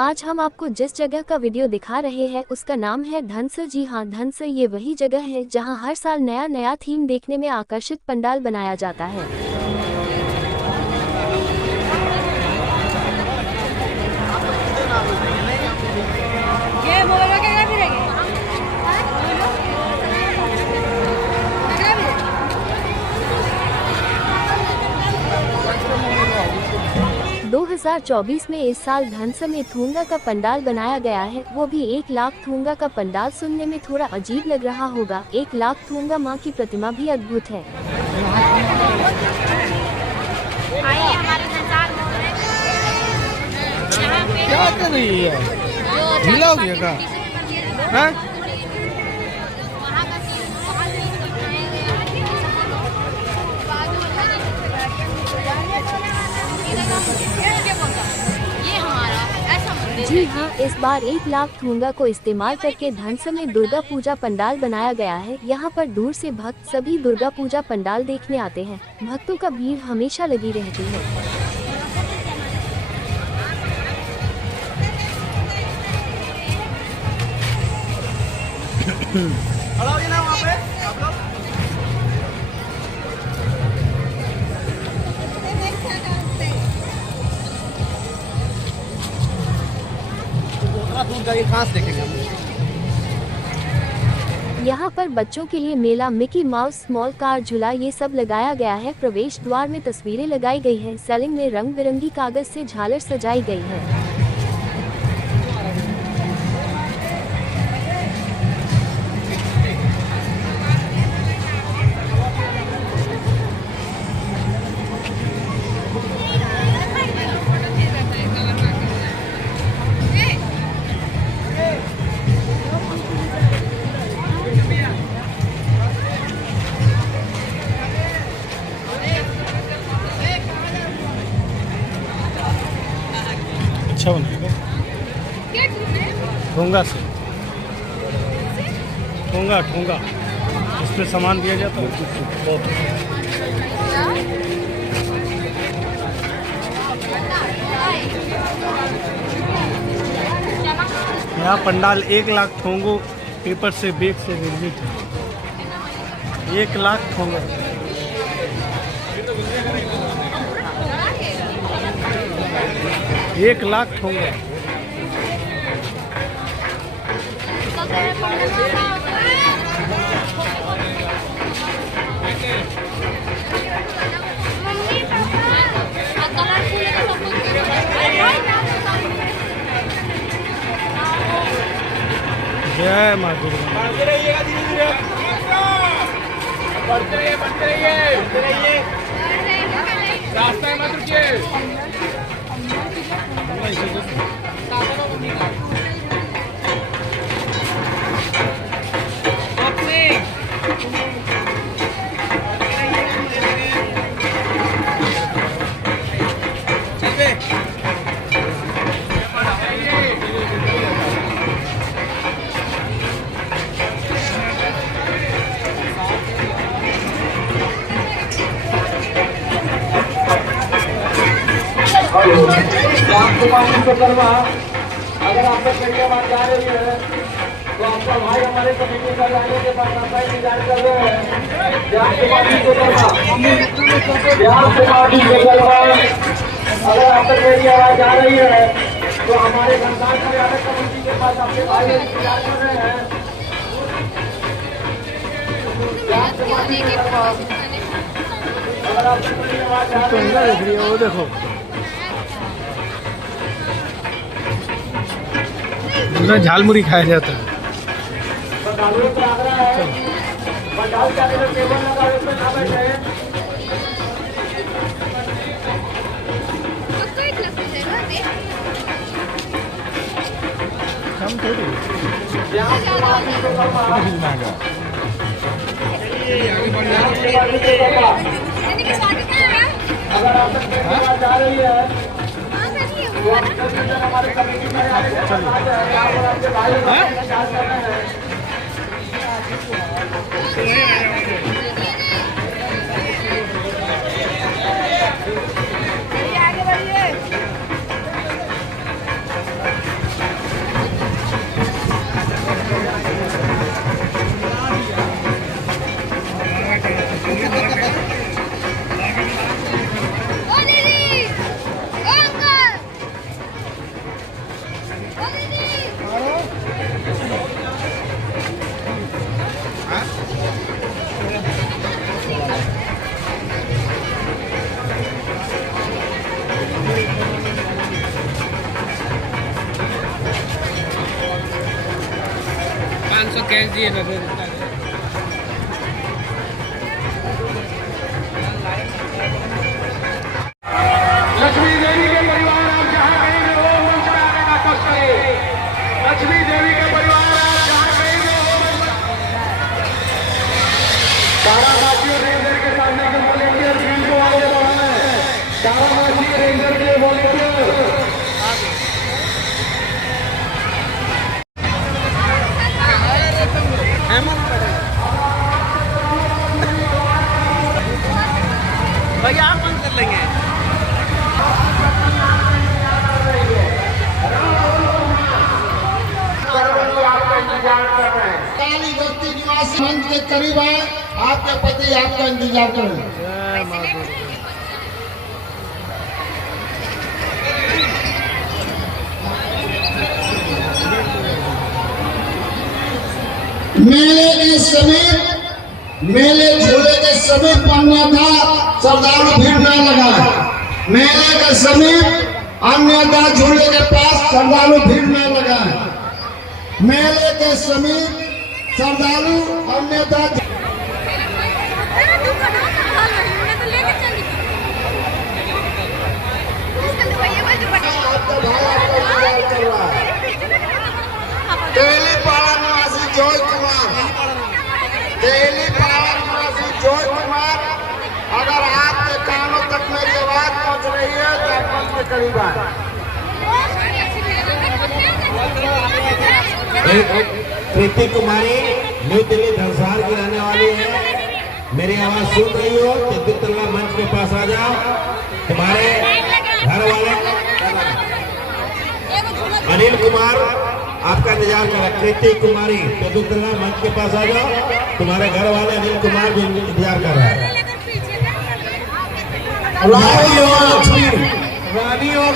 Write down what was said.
आज हम आपको जिस जगह का वीडियो दिखा रहे हैं उसका नाम है धनसर। जी हाँ, धनसर ये वही जगह है जहां हर साल नया नया थीम देखने में आकर्षित पंडाल बनाया जाता है। ये मोबाइल का भी रहेगा 2024 में इस साल धनसर में थूंगा का पंडाल बनाया गया है, वो भी 1 लाख थूंगा का पंडाल। सुनने में थोड़ा अजीब लग रहा होगा, 1 लाख थूंगा माँ की प्रतिमा भी अद्भुत है। क्या कर रही है? ढीला हो गया का? हाँ? जी हाँ, इस बार 1 लाख थूंगा को इस्तेमाल करके धनसर में दुर्गा पूजा पंडाल बनाया गया है। यहाँ पर दूर से भक्त सभी दुर्गा पूजा पंडाल देखने आते हैं। भक्तों का भीड़ हमेशा लगी रहती है। यहाँ पर बच्चों के लिए मेला, मिकी माउस, स्मॉल कार, झूला ये सब लगाया गया है। प्रवेश द्वार में तस्वीरें लगाई गई है। सेलिंग में रंग बिरंगी कागज से झालर सजाई गई है। अच्छा बनेगा ठोंगा से। ठोंगा इस पे सामान दिया जाता है बहुत। यहाँ पंडाल 1 लाख ठोंगों पेपर से बेग से निर्मित है। 1 लाख ठोंगा। 1 लाख ठोंगा। जय माँ दुर्गा। बढ़ते रहिए रास्ता मत रुकिए। अगर आप लोग पहले बार जा रही है तो आपका भाई हमारे कमेटी का जाने के बाद आपका इंतजार कर रहे हैं। अगर आप तक मेरी आवाज आ रही है तो हमारे संस्थान कार्यालय कमेटी के पास आपके भाई इंतजार कर रहे हैं। अगर आप तक मेरी आवाज आ रही है वो देखो झालमुड़ी खाया जाता है। कम थोड़ी अगर आप जा रही है हमारे कमेटी में आपके भाई इंतजार कर रहे हैं। आगे बढ़िए। कैश दिए ना लक्ष्मी देवी के परिवार आप जहाँ कहीं भी हो मंच पर आने का कोशिश करिए। लक्ष्मी देवी के परिवार आप जहाँ कहीं भी हो मंच पर। तारामाची रेंजर के सामने के वॉलेंटियर भीड़ को आगे बढ़ाएं। तारामाची रेंजर के वॉलेंटियर भैया आप बंद कर लेंगे। काली बस्ती निवासी मंच के करीब आए, आपके पति आपका इंतजार करें। मेले के समीप मेले झूले के समीप अन्यथा श्रद्धालु भीड़ न लगाए। मेले के समीप अन्यथा झूले के पास श्रद्धालु भीड़ न लगाए। मेले के समीप श्रद्धालु अन्यथा दिल्ली पाड़ा निवासी जॉय कुमार, दिल्ली पाड़ा निवासी जॉय कुमार, अगर आपके कानों तक मेरी आवाज पहुंच रही है तो आप मंच के करीब आए। कृति कुमारी न्यू दिल्ली धनसार की रहने वाली है। मेरी आवाज सुन रही हो तो दुतल्ला मंच के पास आ जाओ। तुम्हारे घर वाले अनिल कुमार आपका इंतजार कर रहा है। कृति कुमारी तो दुतल्ला मंच के पास आ जाओ। तुम्हारे घर वाले अनिल कुमार भी इंतजार कर रहा है। रानी और